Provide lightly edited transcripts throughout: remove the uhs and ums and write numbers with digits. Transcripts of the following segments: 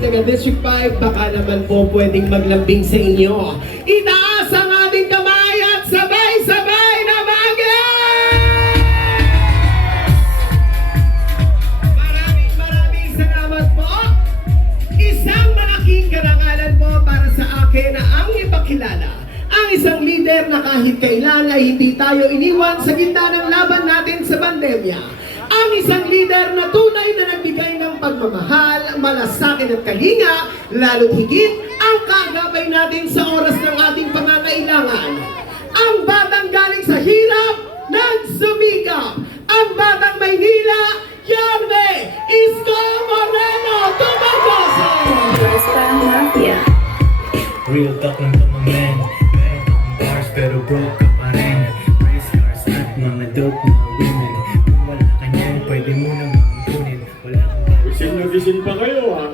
taga District 5, baka naman po pwedeng maglambing sa inyo. Itaas ang ating kamay at sabay-sabay na maraming salamat po. Isang malaking karangalan po para sa akin na ang ipakilala ang isang leader na kahit kailan ay hindi tayo iniwan sa gitna ng laban natin sa pandemya. Ang isang leader na tunay na nagbigay ng pagmamahal, malasakit at kalinga, lalo't higit ang kagabay natin sa oras ng ating pangangailangan. Ang batang galing sa hirap, nagsumikap. Ang batang Maynila, Yarne Isko Moreno Tumagoso! Mafia. Real talk lang to my man. Meron akong bars pero broke ka pa rin. Race cars at mga dope na women. Kung wala ka niyan, pwede mo nang kunin. Wala akong Gising na gising pa kayo, ha?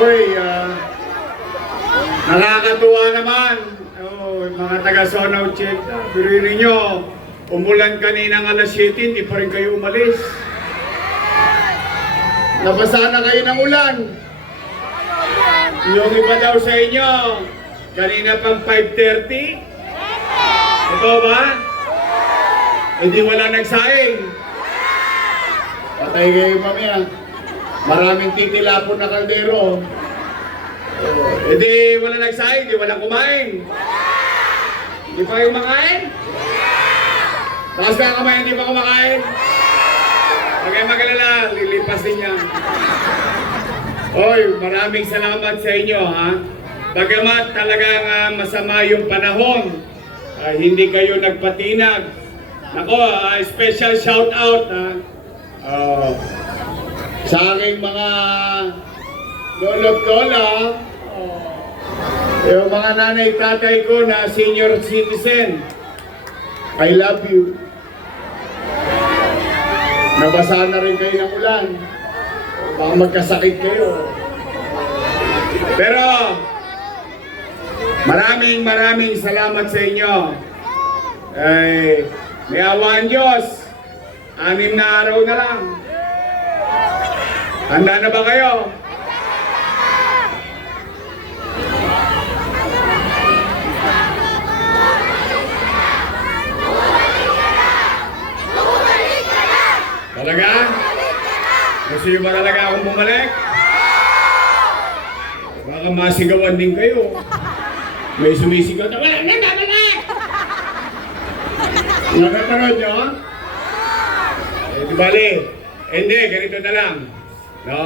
Uy, nakakatuwa naman. Oh, mga taga-Sonaw Check. Biruin nyo, umulan kaninang alas 7, hindi pa rin kayo umalis. Nabasa na kayo ng ulan. Yung iba daw sa inyo, kanina pang 5:30. Ito ba? Hindi wala nagsaing. Patay kayo mamaya. Maraming titilapon na kaldero. Hindi wala nagsaing, hindi wala kumain. Hindi pa kayo makain? Taas ka kamay, hindi pa kumakain? Huwag kayo mag-alala, lilipas din yan. Oy, maraming salamat sa inyo, ha? Bagamat talagang masama yung panahon, hindi kayo nagpatinag. Nako, special shout out, ha? Sa aking mga lolo't lola, yung mga nanay tatay ko na senior citizen, I love you. Nabasa na rin kayo ng ulan. Baka magkasakit kayo. Pero maraming salamat sa inyo. May awa ang Diyos. 6 na araw na lang. Handa na ba kayo? Talaga? Gusto nyo ba talaga akong bumalik? Baka masigawan din kayo. May sumisigaw na, wala na babalik! Nakapanood nyo? Di bali, hindi, ganito na lang. No?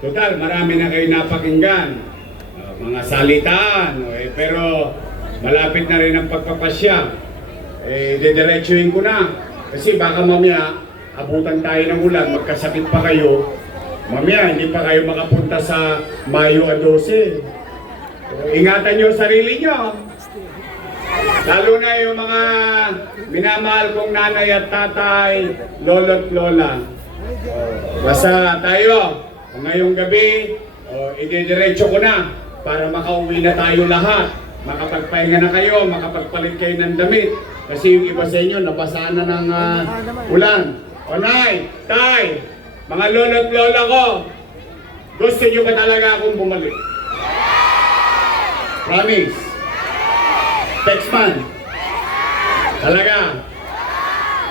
Total, marami na kayo napakinggan. Mga salitaan. Pero malapit na rin ang pagpapasya. Didiretsuhin ko na. Kasi baka mamaya, abutan tayo ng ulan, magkasakit pa kayo. Mamaya, hindi pa kayo makapunta sa Mayo 12. So, ingatan nyo sarili nyo. Lalo na yung mga minamahal kong nanay at tatay, lolo't lola. Basta tayo, ngayong gabi, ididiretso ko na para makauwi na tayo lahat. Makapagpahinga na kayo, makapagpalit kayo ng damit. Kasi yung iba sa inyo, nabasaan na ng ulan. O nay, tay, mga lolo't lola ko, gusto nyo ba talaga akong bumalik? Promise? Textman? Talaga?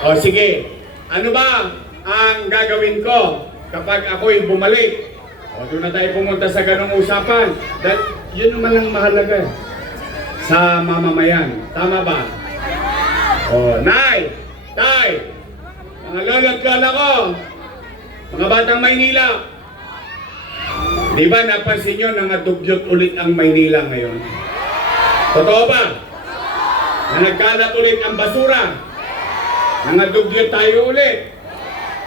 O sige, ano ba ang gagawin ko kapag ako'y bumalik? O doon na tayo pumunta sa ganong usapan. Dahil yun naman ang mahalaga sa mamamayan. Tama ba? O, nay, tay, mga lolo't lola ko, mga batang Maynila, di ba napansin nyo na nadugyot ulit ang Maynila ngayon? Totoo ba? Na nagkalat ulit ang basura? Na nadugyot tayo ulit?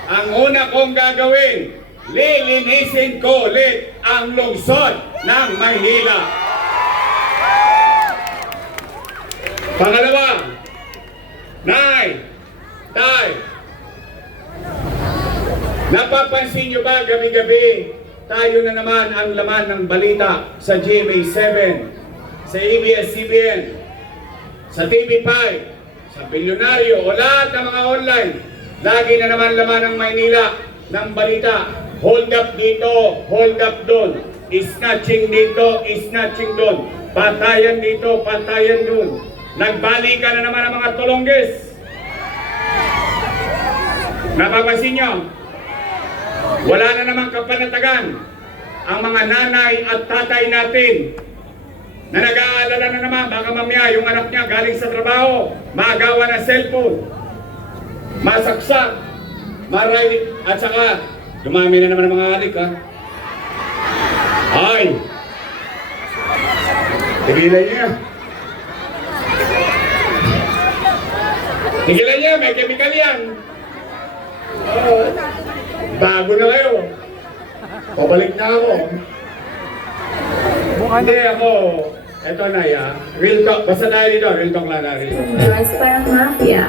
Ang una kong gagawin, lilinisin ko ulit ang lungsod ng Maynila. Pangalawa, nay, tay, napapansin nyo ba gabi-gabi tayo na naman ang laman ng balita sa GMA7, sa ABS-CBN, sa TV5, sa Bilyonaryo o lahat ng mga online. Lagi na naman laman ng Maynila ng balita. hold up dito, hold up doon. Snatching dito, snatching doon. Patayan dito, patayan doon. Nagbali ka na naman ang mga tulongges. Napapansin nyo? Wala na naman kapanatagan ang mga nanay at tatay natin na nag-aalala na naman, baka mamaya yung anak niya galing sa trabaho, maagawa ng cellphone, masaksak, maray, at saka dumami na naman ang mga adik, ha? Ay! Tigilan niya. Tigilan niya, may chemical yan. Oh, bago na kayo. Pabalik na ako. Hindi ako. Eto na ya. Real talk. Basta tayo dito. Real talk lang na rin. Noise Park Mafia.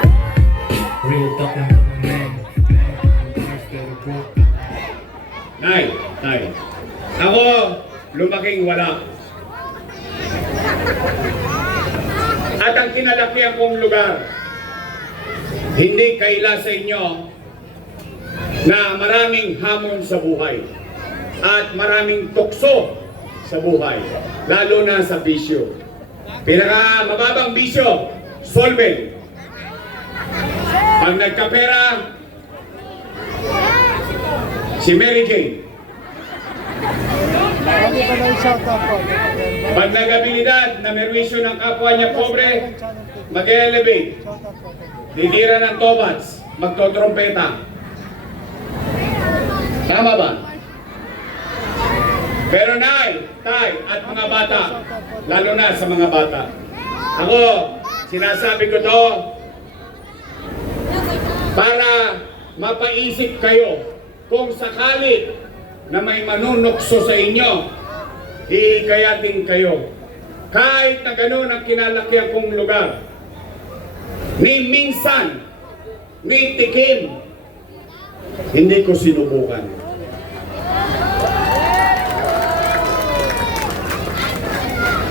Real talk ng mga men. Meron akong bars pero broke. Nay. Ako, lumaking wala. At ang kinalakihan kong lugar, hindi kaila sa inyo na maraming hamon sa buhay at maraming tukso sa buhay, lalo na sa bisyo. Pinakamababang bisyo, solvent. Pag nagkapera, si Mary Jane. Pag nag-abilidad na merwisyo ng kapwa niya pobre, mag-elevate. Didira ng tobats, magtotrompeta. Tama ba? Pero nay, tay, at mga bata, lalo na sa mga bata. Ako, sinasabi ko to para mapaisip kayo kung sakali na may manunukso sa inyo, hikayatin kayo. Kahit na gano'n ang kinalakihan kong lugar, ni minsan, ni tikim, hindi ko sinubukan.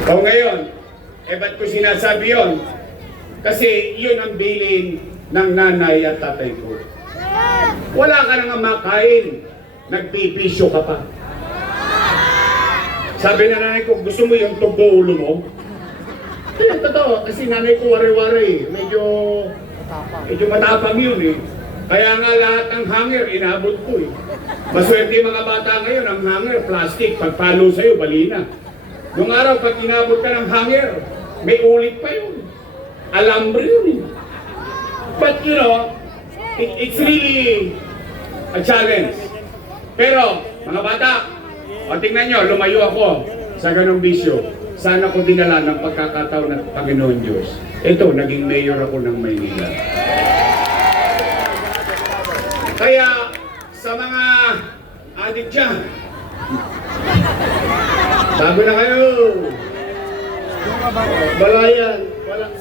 O ngayon, ba't ko sinasabi yun? Kasi yun ang bilin ng nanay at tatay ko. Wala ka nang makain, nagpipisyo ka pa. Sabi na nanay ko, gusto mo yung tubo ulo mo? Eh, totoo, kasi nanay ko wari-wari, medyo matapang yun eh. Kaya nga lahat ng hanger, inabot ko eh. Maswerte yung mga bata ngayon, ang hanger, plastic, pagpalo sa'yo, bali na. Nung araw, pag inabot ka ng hanger, may ulit pa yun. Alambre yun eh. But you know, it's really a challenge. Pero, mga bata, o tingnan nyo, lumayo ako sa ganong bisyo. Sana ko dinala ng pagkakataon ng Panginoon Diyos. Ito, naging mayor ako ng Maynila. Kaya, sa mga adik dyan, bago na kayo. Balayan.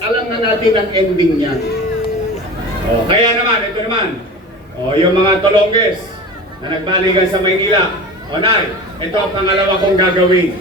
Alam na natin ang ending niyan. O, kaya naman, ito naman. O, yung mga tolongges na nagbaligan sa Maynila. O, nay, ito ang pangalawa kong gagawin.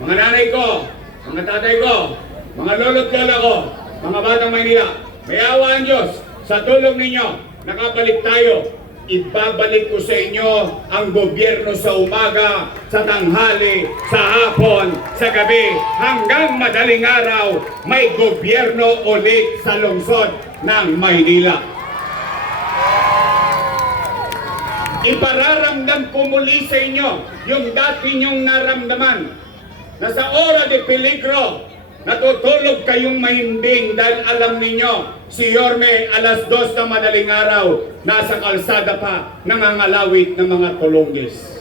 Mga nanay ko, mga tatay ko, mga lolo't lola ko, mga batang Maynila, may awa ang Diyos, sa tulong ninyo, nakabalik tayo. Ibabalik ko sa inyo ang gobyerno sa umaga, sa tanghali, sa hapon, sa gabi, hanggang madaling araw, may gobyerno ulit sa lungsod ng Maynila. Ipararamdam ko muli sa inyo yung dati nyong naramdaman na sa ora de peligro, natutulog kayong mahimbing dahil alam ninyo, si Yorme alas 2 ng madaling araw, nasa kalsada pa, nangangalawit ng mga tulongges.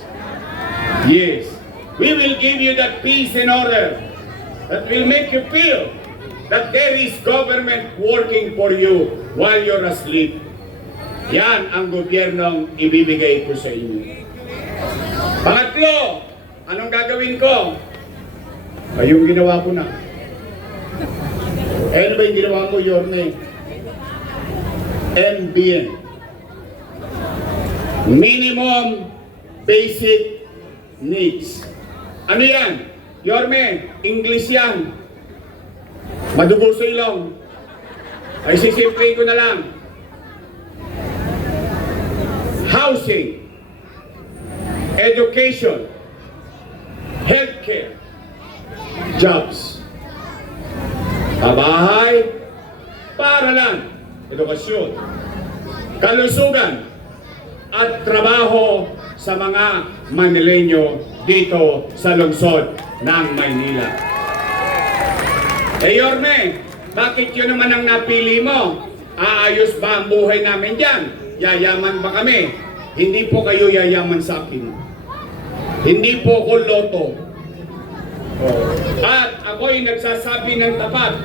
Yes, we will give you that peace and order that will make you feel that there is government working for you while you're asleep. Yan ang gobyernong ibibigay ko sa inyo. Pangatlo, anong gagawin ko? Ay, yung ginawa ko na. Ano ba yung ginawa mo, Yorme? MBN. Minimum Basic Needs. Ano yan? Yorme, English yan. Madugo sa ilong. Ay, sisimplin ko na lang. Housing, education, healthcare, jobs. Pabahay, paaralan, edukasyon, kalusugan, at trabaho sa mga Manileño dito sa lungsod ng Maynila. Yorme, bakit yun naman ang napili mo? Aayos ba ang buhay namin dyan? Yayaman ba kami? Hindi po kayo yayaman sa akin. Hindi po ako loto. At ako'y nagsasabi ng tapat.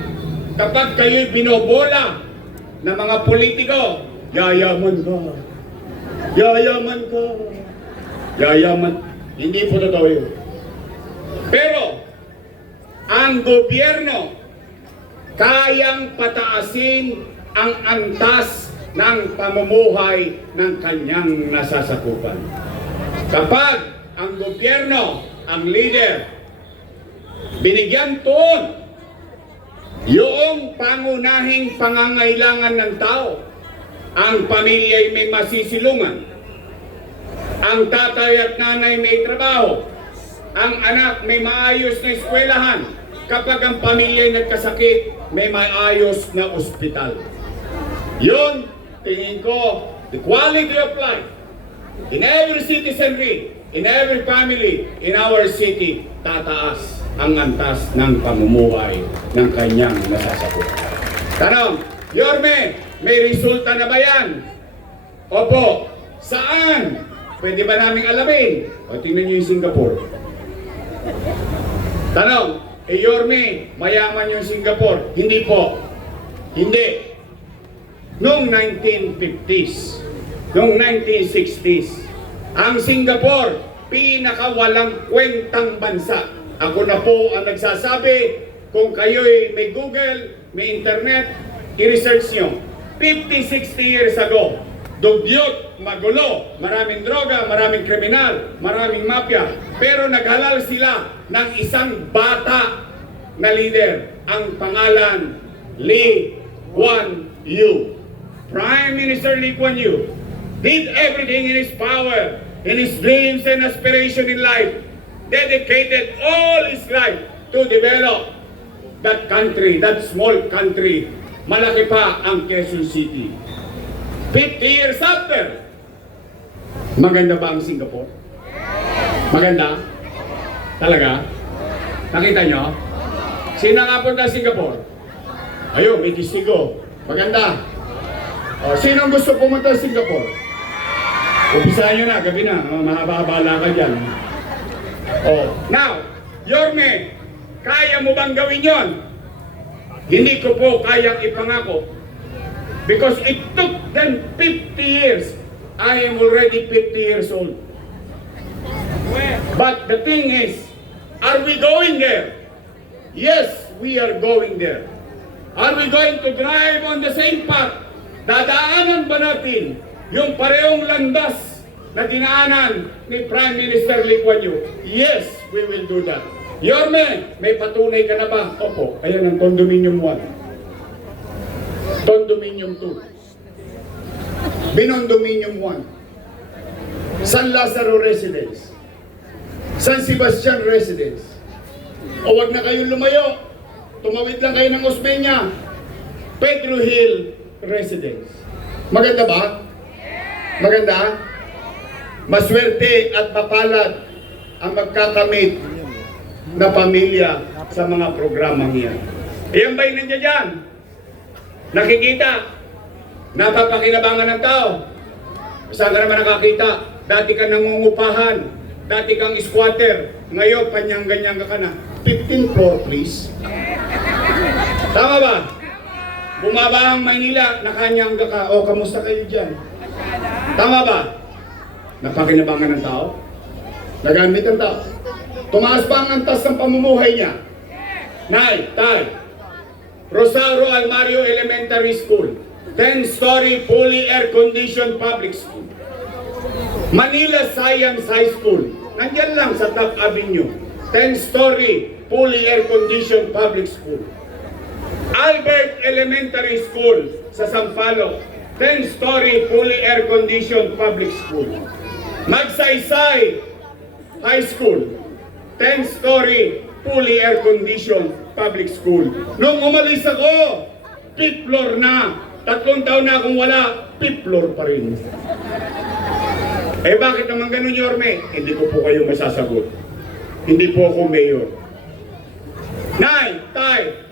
Kapag kayo'y binobola ng mga politiko, yayaman ka. Yayaman ka. Yayaman. Hindi po totoo yun. Pero, ang gobyerno kayang pataasin ang antas ng pamumuhay ng kanyang nasasakupan. Kapag ang gobyerno, ang leader, binigyan tuon yung pangunahing pangangailangan ng tao, ang pamilya ay may masisilungan, ang tatay at nanay may trabaho, ang anak may maayos na eskwelahan, kapag ang pamilya ay nagkasakit, may maayos na ospital. Yun, tingin ko, the quality of life in every citizenry, in every family, in our city, tataas ang antas ng pamumuhay ng kanyang nasasakupan. Tanong, Yorme, may resulta na ba yan? Opo. Saan? Pwede ba naming alamin? O tingnan niyo yung Singapore. Tanong, Yorme, mayaman yung Singapore? Hindi po. Hindi. Noong 1950s, noong 1960s, ang Singapore, pinakawalang kwentang bansa. Ako na po ang nagsasabi, kung kayo'y may Google, may internet, i-research nyo. 50-60 years ago, dugyot, magulo, maraming droga, maraming kriminal, maraming mafia. Pero naghalal sila ng isang bata na leader. Ang pangalan, Lee Kuan Yew. Prime Minister Lee Kuan Yew did everything in his power, in his dreams and aspiration in life, dedicated all his life to develop that country, that small country. Malaki pa ang Quezon City. 50 years after, maganda ba ang Singapore? Maganda? Talaga? Nakita nyo? Sino nakapunta sa Singapore? Ayun, may testigo. Maganda. O, sino gusto pumunta sa Singapore? Umpisahan nyo na, gabi na. Mahaba-haba ka dyan. Now, Yorme, kaya mo bang gawin yon? Hindi ko po kayang ipangako. Because it took them 50 years. I am already 50 years old. But the thing is, are we going there? Yes, we are going there. Are we going to drive on the same path? Dadaanan ba natin yung parehong landas na dinaanan ni Prime Minister Lee Kuan Yew? Yes, we will do that. Yorme, may patunay ka na ba? Opo, ayan ang Condominium 1. Condominium 2. Binondominium 1. San Lazaro Residence. San Sebastian Residence. O wag na kayong lumayo. Tumawid lang kayo ng Osmeña. Pedro Hill Residence. Maganda ba? Maganda? Maswerte at mapalad ang magkakamit na pamilya sa mga programang yan. Iyan ba'y nandiyan dyan? Nakikita? Napapakinabangan ng tao? Saan ka naman nakakita? Dati ka nangungupahan, dati kang squatter, ngayon panyang-ganyan ka na. 15th floor please. Tama ba? Bumaba ang Maynila, nakanyangga ka, o kamusta kayo dyan? Tama ba? Napakinabangan ng tao? Nagamit ng tao? Tumaas pa ang antas ng pamumuhay niya? Nay, tay, Rosario Almario Elementary School, 10-story fully air-conditioned public school. Manila Science High School, nandyan lang sa Top Avenue, 10-story fully air-conditioned public school. Albert Elementary School sa Sampaloc, 10-story fully air-conditioned public school. Magsaysay High School. 10-story, fully air-conditioned public school. Nung umalis ako, 5th floor na. 3 taon na akong wala, 5th floor pa rin. Eh bakit naman ganun, Yorme? Hindi ko po kayo masasagot. Hindi po ako mayor. Nay, tay,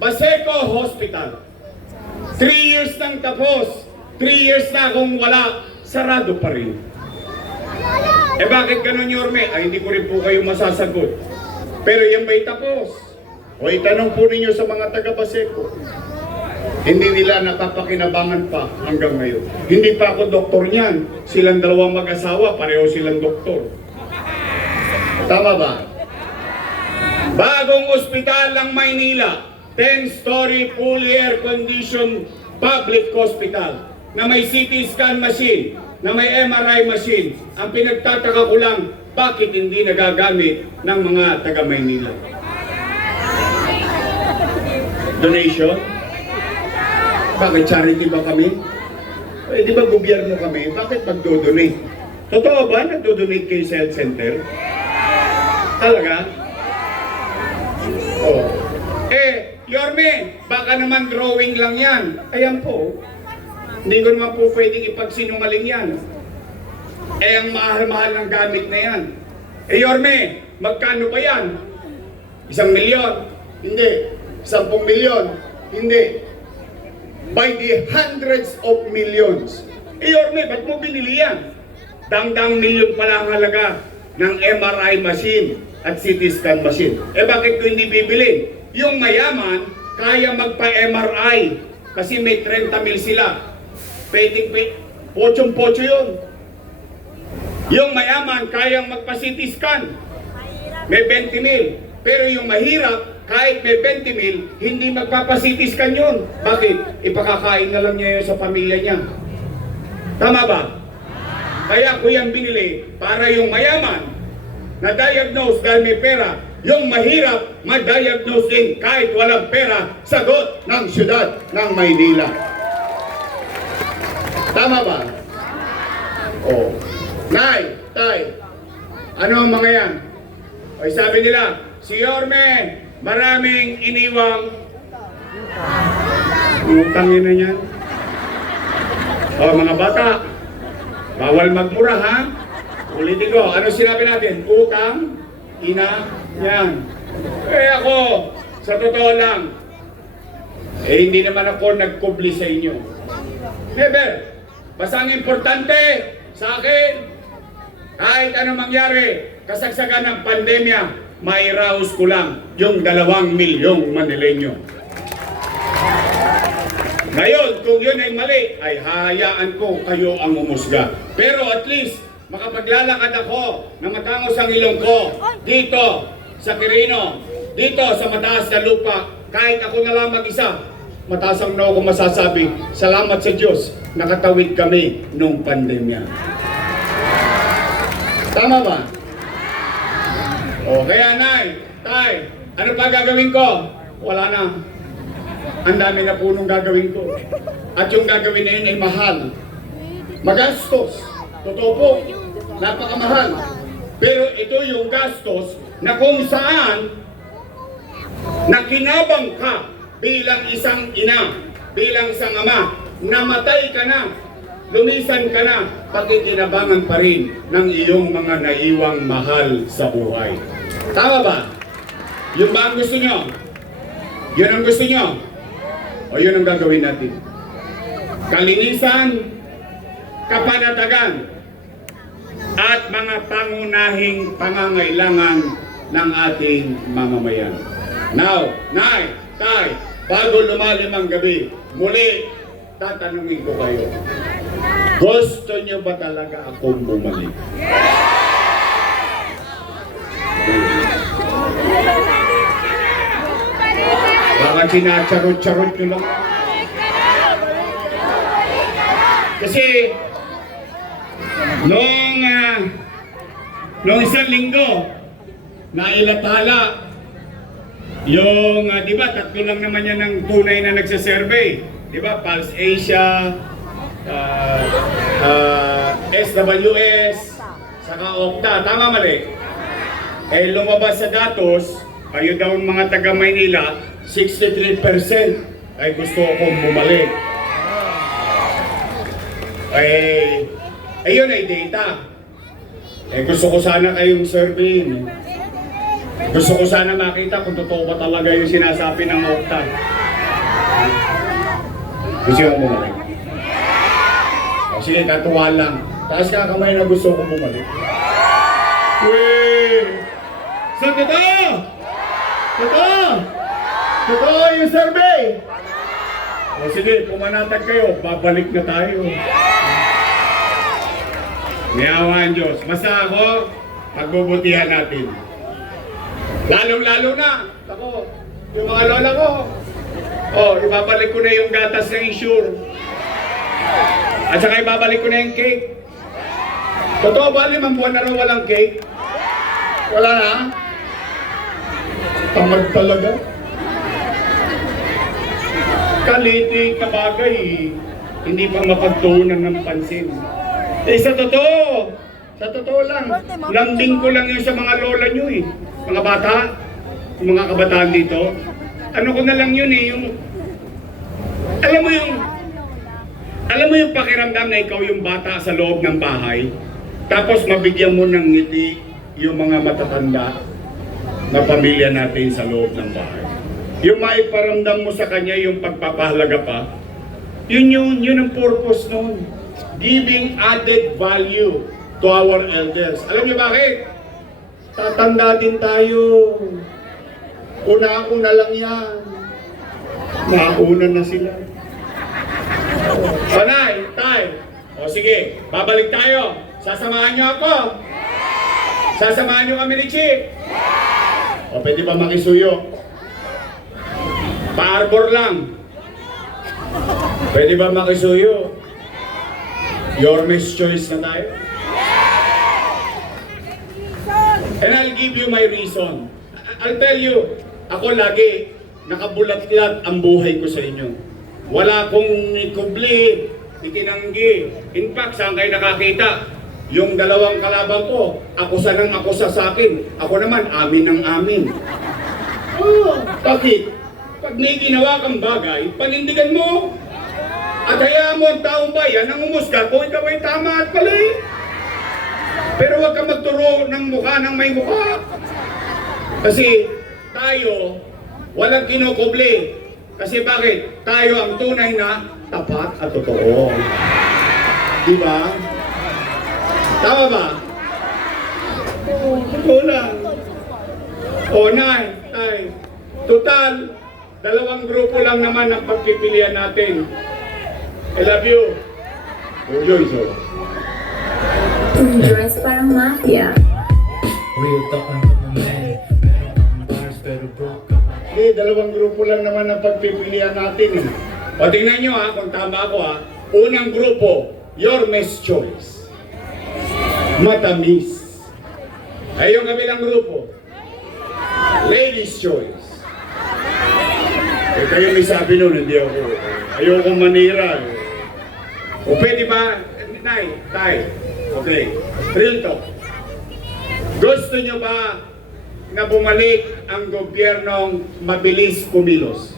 Baseco Hospital. 3 years nang tapos. 3 years na akong wala, sarado pa rin. Eh bakit ganun, Yorme? Ay hindi ko rin po kayo masasagot. Pero yan ba'y tapos? O itanong po ninyo sa mga taga Baseco. Hindi nila napapakinabangan pa hanggang ngayon. Hindi pa ako doktor niyan. Silang dalawang mag-asawa, pareho silang doktor. Tama ba? Bagong ospital ng Maynila, 10-story fully air-conditioned public hospital na may CT scan machine, na may MRI machine. Ang pinagtataka ko lang, bakit hindi nagagamit ng mga taga Maynila? Donation? Bakit charity ba kami? Eh, di ba gobyerno kami? Bakit magdo-donate? Totoo ba nagdo-donate kayo sa health center? Talaga? Oh. Eh, Yorme, baka naman drawing lang yan. Ayan po. Hindi ko naman po pwedeng ipagsinungaling yan. Eh, ang mahal-mahal ng gamit na yan. Eh, Yorme, magkano ba yan? 1 milyon? Hindi. 10 milyon? Hindi. By the hundreds of millions. Eh, Yorme, ba't mo binili yan? Dang-dang milyon pala ang halaga ng MRI machine at CT scan machine. Eh, bakit ko hindi bibili? Yung mayaman, kaya magpa-MRI kasi may 30 mil sila. Pwedeng, pochong-pocho yun. Yung mayaman, kayang magpa-CT scan. May 20 mil. Pero yung mahirap, kahit may 20 mil, hindi magpapa-CT scan yun. Bakit? Ipakakain na lang niya yun sa pamilya niya. Tama ba? Kaya ko yan binili para yung mayaman na-diagnose dahil may pera, yung mahirap ma-diagnose din kahit walang pera, sagot ng syudad ng Maynila. Tama ba? Oh. Nay, tay, ano ang mga yan? O sabi nila, si Yorme, maraming iniwang utangin na yan. O mga bata, bawal magmura ha? Ulitin ko, ano sinabi natin? Utang, ina, yan. Eh ako, sa totoo lang, eh hindi naman ako nagkubli sa inyo. Never. Basta ang importante sa akin, kahit anong mangyari, kasagsagan ng pandemya, mairaos ko lang yung 2 milyong Manileño. Ngayon, kung yun ay mali, ay hayaan ko kayo ang umusga. Pero at least, makapaglalakad ako na matangos ang ilong ko dito sa Quirino, dito sa mataas na lupa, kahit ako na lang mag-isa, mataas ang ako masasabi, salamat sa Diyos, nakatawid kami nung pandemya. Tama ba? O kaya nay, tay, ano pa gagawin ko? Wala na. Ang dami na po nung gagawin ko. At yung gagawin na yun ay mahal. Magastos. Totoo po. Napakamahal. Pero ito yung gastos na kung saan nakinabang ka bilang isang ina, bilang isang ama, namatay ka na, lumisan ka na, pakikinabangan pa rin ng iyong mga naiwang mahal sa buhay. Tama ba? Yun ba ang gusto nyo? Yun ang gusto nyo? O yun ang gagawin natin? Kalinisan, kapanatagan, at mga pangunahing pangangailangan ng ating mamamayan. Now, nay, tay, bago lumalim ang gabi, muli, tatanungin ko kayo. Gusto nyo ba talaga akong bumalik? Baka sinacharot-charot nyo lang. Kasi, noong isang linggo, nailathala yung, di ba, 3 lang naman yan ng tunay na nagsasurvey. Di ba, Pulse Asia, SWS, saka Okta. Tama mali? Eh lumabas sa datos, kayo daw mga taga Maynila, 63% ay gusto akong bumalik. Ayun ay data. Gusto ko sana kayong survey. Gusto ko sana makita kung totoo ba talaga yung sinasabi ng Okta. Gusto ko bumalik. Sige, katuwa lang. Taas ka kamay na gusto kong bumalik. Wait! So, totoo! Totoo! Totoo yung survey! O sige, pumanatag kayo, babalik na tayo. May awa ang Diyos. Basta ako, pagbubutihan natin. Lalong-lalo na, ako, yung mga lola ko. Ibabalik ko na yung gatas na insure. At saka ibabalik ko na yung cake. Totoo ba, 5 buwan na raw walang cake? Wala na? Tamad talaga. Kalitik na bagay, hindi pa mapagtuunan ng pansin. Sa totoo lang, lambing ko lang yun sa mga lola nyo mga bata, yung mga kabataan dito. Ano ko na lang yun yung, alam mo yung pakiramdam na ikaw yung bata sa loob ng bahay, tapos mabigyan mo ng ngiti yung mga matatanda na pamilya natin sa loob ng bahay. Yung maiparamdam mo sa kanya yung pagpapahalaga pa, yun ang purpose nun. Giving added value to our elders. Alam niyo bakit? Tatanda din tayo. Una-una lang yan. Nauna na sila. Sanay, tay. O sige, babalik tayo. Sasamahan niyo ako. Sasamahan niyo kami ni Chief. O pwede ba makisuyo? Pa-arbor lang. Pwede ba makisuyo? Your Miss Choice na tayo. And I'll give you my reason. I'll tell you, ako lagi, nakabulat-lat ang buhay ko sa inyo. Wala akong ikubli, itinanggi. In fact, saan kayo nakakita? Yung dalawang kalaban ko, akusa ng akusa sa akin. Ako naman, amin ng amin. Bakit? Pag may ginawa kang bagay, panindigan mo. At hayaan mo ang taong bayan ang umusga kung ikaw ay tama at mali. Pero huwag ka magturo ng mukha ng may mukha. Kasi tayo, walang kinukubli. Kasi bakit? Tayo ang tunay na tapat at totoo. Di ba? Tama ba? Totoo lang. Nay. Total, 2 grupo lang naman ang pagpipilian natin. I love you. So. Dress parang mafia. Real talk lang to my man. Meron akong bars pero broke ka pa. 2 grupo lang naman ang pagpipilian natin. O tingnan nyo kung tama ako Unang grupo, Your Miss Choice. Matamis. Ay yung kabilang grupo, Ladies Choice. Kayo may sabi nun, hindi ako. Ayoko manira. O pwede ba, Nay, Tay, okay, real talk. Gusto nyo ba na bumalik ang gobyernong mabilis kumilos?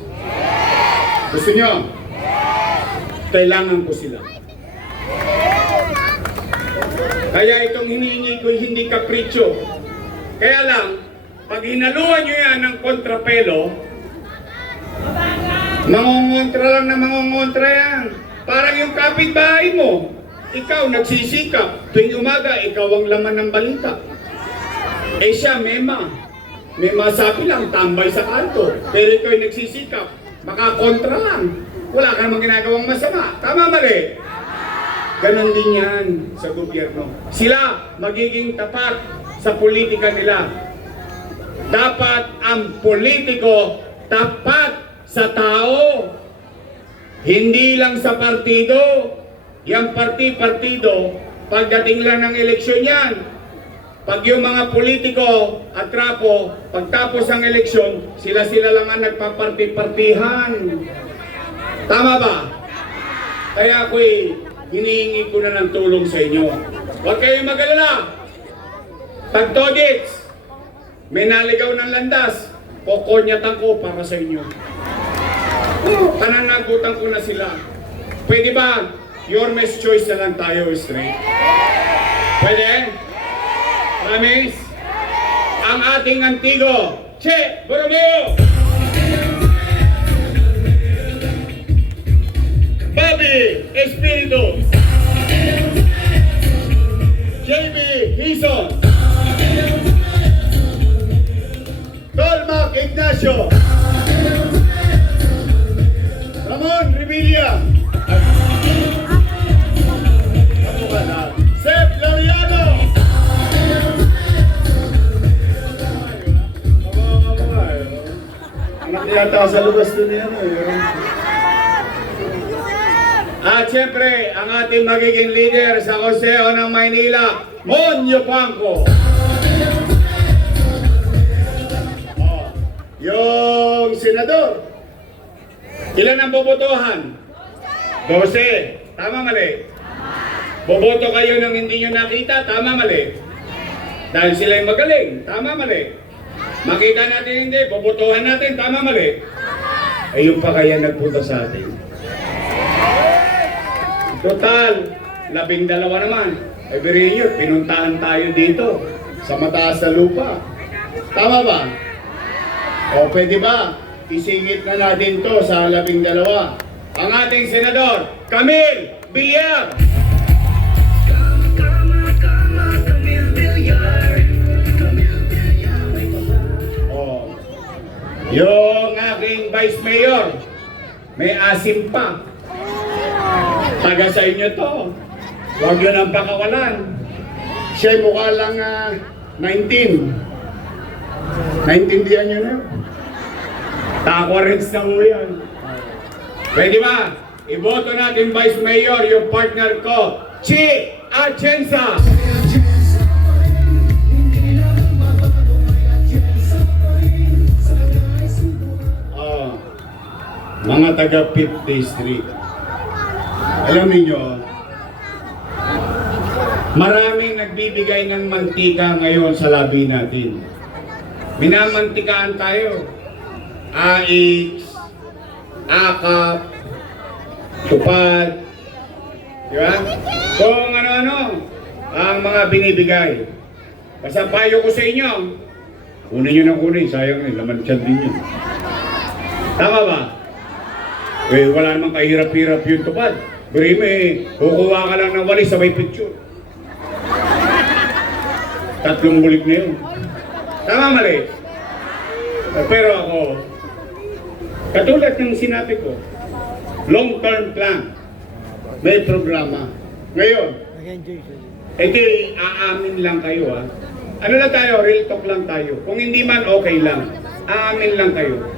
Gusto nyo? Kailangan ko sila. Kaya itong hinihingi ko hindi kapritsyo. Kaya lang, pag hinaluan nyo yan ng kontrapelo, mangongontra lang na mangongontra yan. Parang yung kapitbahay mo, ikaw nagsisikap, tuwing umaga, ikaw ang laman ng balita. Siya, mema sabi lang, tambay sa kanto. Pero ikaw ay nagsisikap, makakontra lang. Wala ka namang ginagawang masama. Tama mali? Ganon din yan sa gobyerno. Sila magiging tapat sa politika nila. Dapat ang politiko tapat sa tao. Hindi lang sa partido. Yang partido, pagdating lang ng eleksyon yan. Pag yung mga politiko at trapo, pagtapos ang eleksyon, sila-sila lang ang nagpaparti-partihan. Tama ba? Kaya ako'y hinihingi ko na ng tulong sa inyo. Huwag kayong mag-alala. Pag Todits, may naligaw ng landas, kokonyatan ko para sa inyo. Pananagutan ko na sila. Pwede ba? Your best choice na lang tayo, straight. Pwede? Promise? Ang ating antigo, Che Borromeo! Bobby Espiritu! JB Hison! Tolmac Ignacio! Ramon Revilla! Sep Laureano! Anak yata sa lugas doon yan. At siyempre, ang ating magiging leader sa Konseo ng Maynila, Monyo Pangco. Yung senador, ilan ang bobotohan? 12. Tama, mali? Boboto kayo ng hindi nyo nakita? Tama, mali? Dahil sila'y magaling? Tama, mali? Makita natin hindi, bobotohan natin? Tama, mali? Ayun pa kaya nagpunta sa atin. Total, 12 naman. Ay, birihin nyo, pinuntahan tayo dito sa mataas na lupa. Tama ba? O pwede ba? Isingit na natin to sa 12. Ang ating senador, Camille Villar. O, yung aking vice mayor, may asim pa. Taga sa inyo to. Huwag yun ang pakawalan. Siya mukha lang 19. Naintindihan nyo na? Takwarins na mo yan. Pwede ba? Iboto natin Vice Mayor, yung partner ko, Chi Atienza. Mga taga 5th Street. Alam niyo, maraming nagbibigay ng mantika ngayon sa labi natin. Minamantikaan tayo. AX, AKAP, Tupad, di ba? Kung ano-ano ang mga binibigay. Basta payo ko sa inyo, kunin nyo na kunin, sayang eh, laman tiyan din yun. Tama ba? Eh, wala namang kahirap-hirap yung Tupad. Beri mo eh, kukuha ka lang ng walis sa may picture. 3 bulik na yun. Tama, mali? Pero ako, katulad ng sinabi ko, long-term plan, may programa. Ngayon, edi aamin lang kayo ha. Ano lang tayo, real talk lang tayo. Kung hindi man, okay lang. Aamin lang kayo.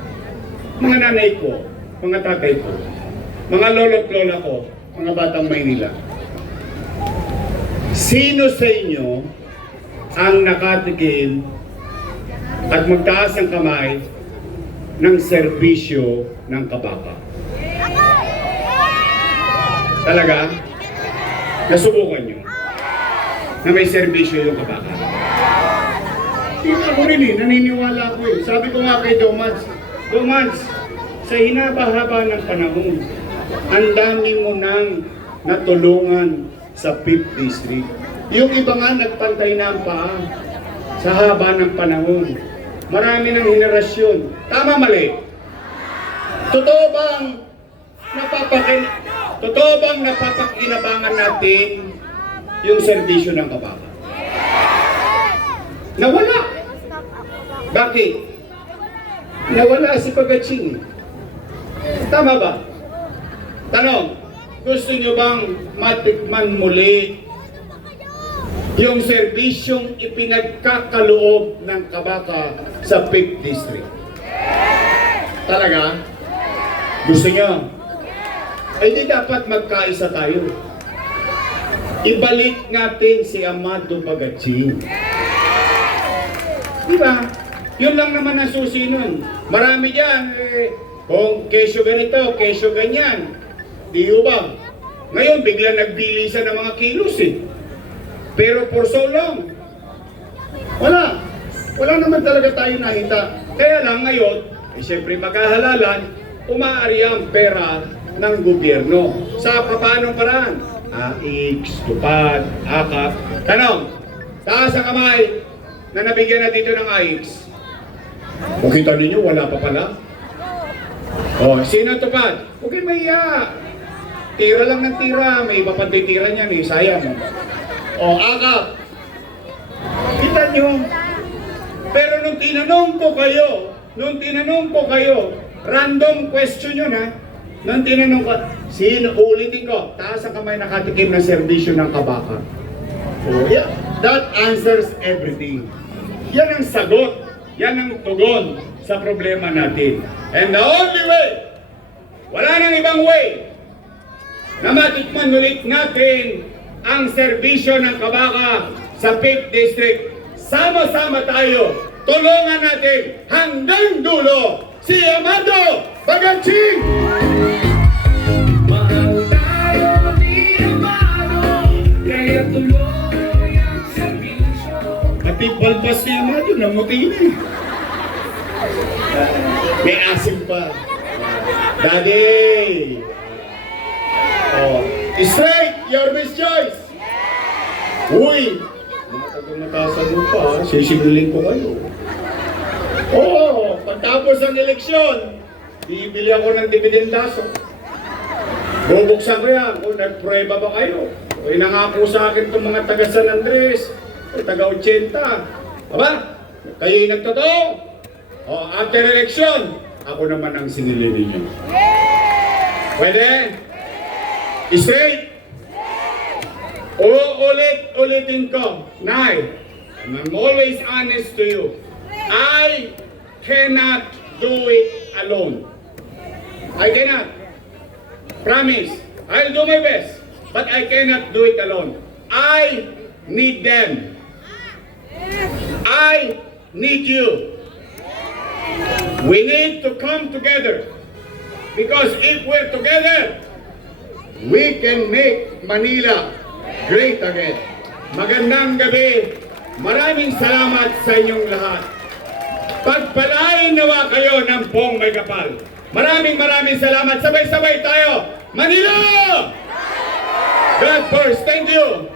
Mga nanay ko, mga tatay ko, mga lolo't lola ko, mga batang Maynila. Sino sa inyo ang nakatikim at magtaas ng kamay ng serbisyo ng kabaka? Talaga? Nasubukan nyo na may serbisyo yung kabaka? Hindi ako rin eh, naniniwala ako eh. Sabi ko nga kay Domans, sa hinaba-haba ng panahon, ang dami mo nang natulungan sa 5th District. Yung iba nga nagpantay na ang paa sa haba ng panahon. Marami ng henerasyon. Tama, mali? Totoo bang napapakinabangan natin yung serbisyo ng kabaka? Nawala. Bakit? Nawala si Pagaching. Tama ba? Tanong, gusto nyo bang matikman muli yung serbisyong ipinagkakaloob ng kabaka sa 5th District? Talaga? Gusto nyo? Ay di dapat magkaisa tayo. Ibalik natin si Amado Pagaching. Di ba? Yun lang naman ang susi nun. Marami dyan, kung kesyo ganito, kesyo ganyan. Di ba? Ngayon, bigla nagbilisan ng mga kilos eh. Pero for so long, Wala naman talaga tayo nakita. Kaya lang ngayon, siyempre magkahalalan, umaari ang pera ng gobyerno. Sa paanong paraan? AIX, tupad, akap. Tanong, taas ang kamay na nabigyan na dito ng AIX. Kung kita ninyo, wala pa pala. Sino tupad? Huwag kayo mahiya. Tira lang ng tira, may iba pang titira niyan eh, sayang. Akap. Kita nyo. Pero nung tinanong ko kayo, random question yun ha. Nung tinanong ko, ulitin ko, taas ang kamay nakatikim ng serbisyo ng kabaka. Yeah, that answers everything. Yan ang sagot, yan ang tugon sa problema natin. And the only way, wala nang ibang way, na matikman ulit natin ang serbisyo ng kabaka sa 5th District. Sama-sama tayo, tulungan natin hanggang dulo si Amado Baganching! Mahal tayo ni Amado, kaya tuloy ang serbisyo. Pati balbas ni Amado, namuti na eh. May asim pa. Daddy! Straight, your best choice! Uy! Matagal na kasagot pa, sisigilin ko kayo. Pagtapos ang eleksyon, bibili ako ng dividendaso. Bubuksan ko yan kung nagprueba ba kayo. O inangako sa akin itong mga taga San Andres, o taga 80. Aba, kayo yung nagtotoo. After election, ako naman ang sinili ninyo. Pwede? Straight? Ulitin ko. Nay, I'm always honest to you. I cannot do it alone. I cannot. Promise. I'll do my best. But I cannot do it alone. I need them. I need you. We need to come together. Because if we're together, we can make Manila great again. Magandang gabi. Maraming salamat sa inyong lahat. Pagpalain nawa kayo ng pong may kapal. Maraming salamat. Sabay-sabay tayo. Manila! God first. Thank you.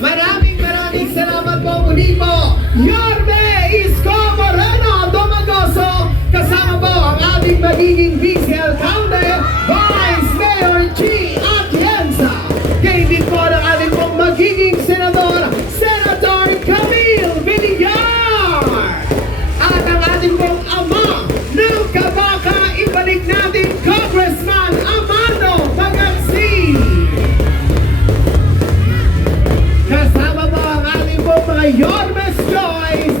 Maraming salamat po muli po. Yorme Isko Moreno Domagoso. Kasama po ang ating magiging Vice Alcalde, Vice Mayor G. Atienza. Kayo din po ang ating pong magiging Senador, Senator Camille Villar. At ang ating pong ama ng kabaka, ibalik natin Congressman Amado Baganching. Kasama po ang ating pong mga Yormes Choice,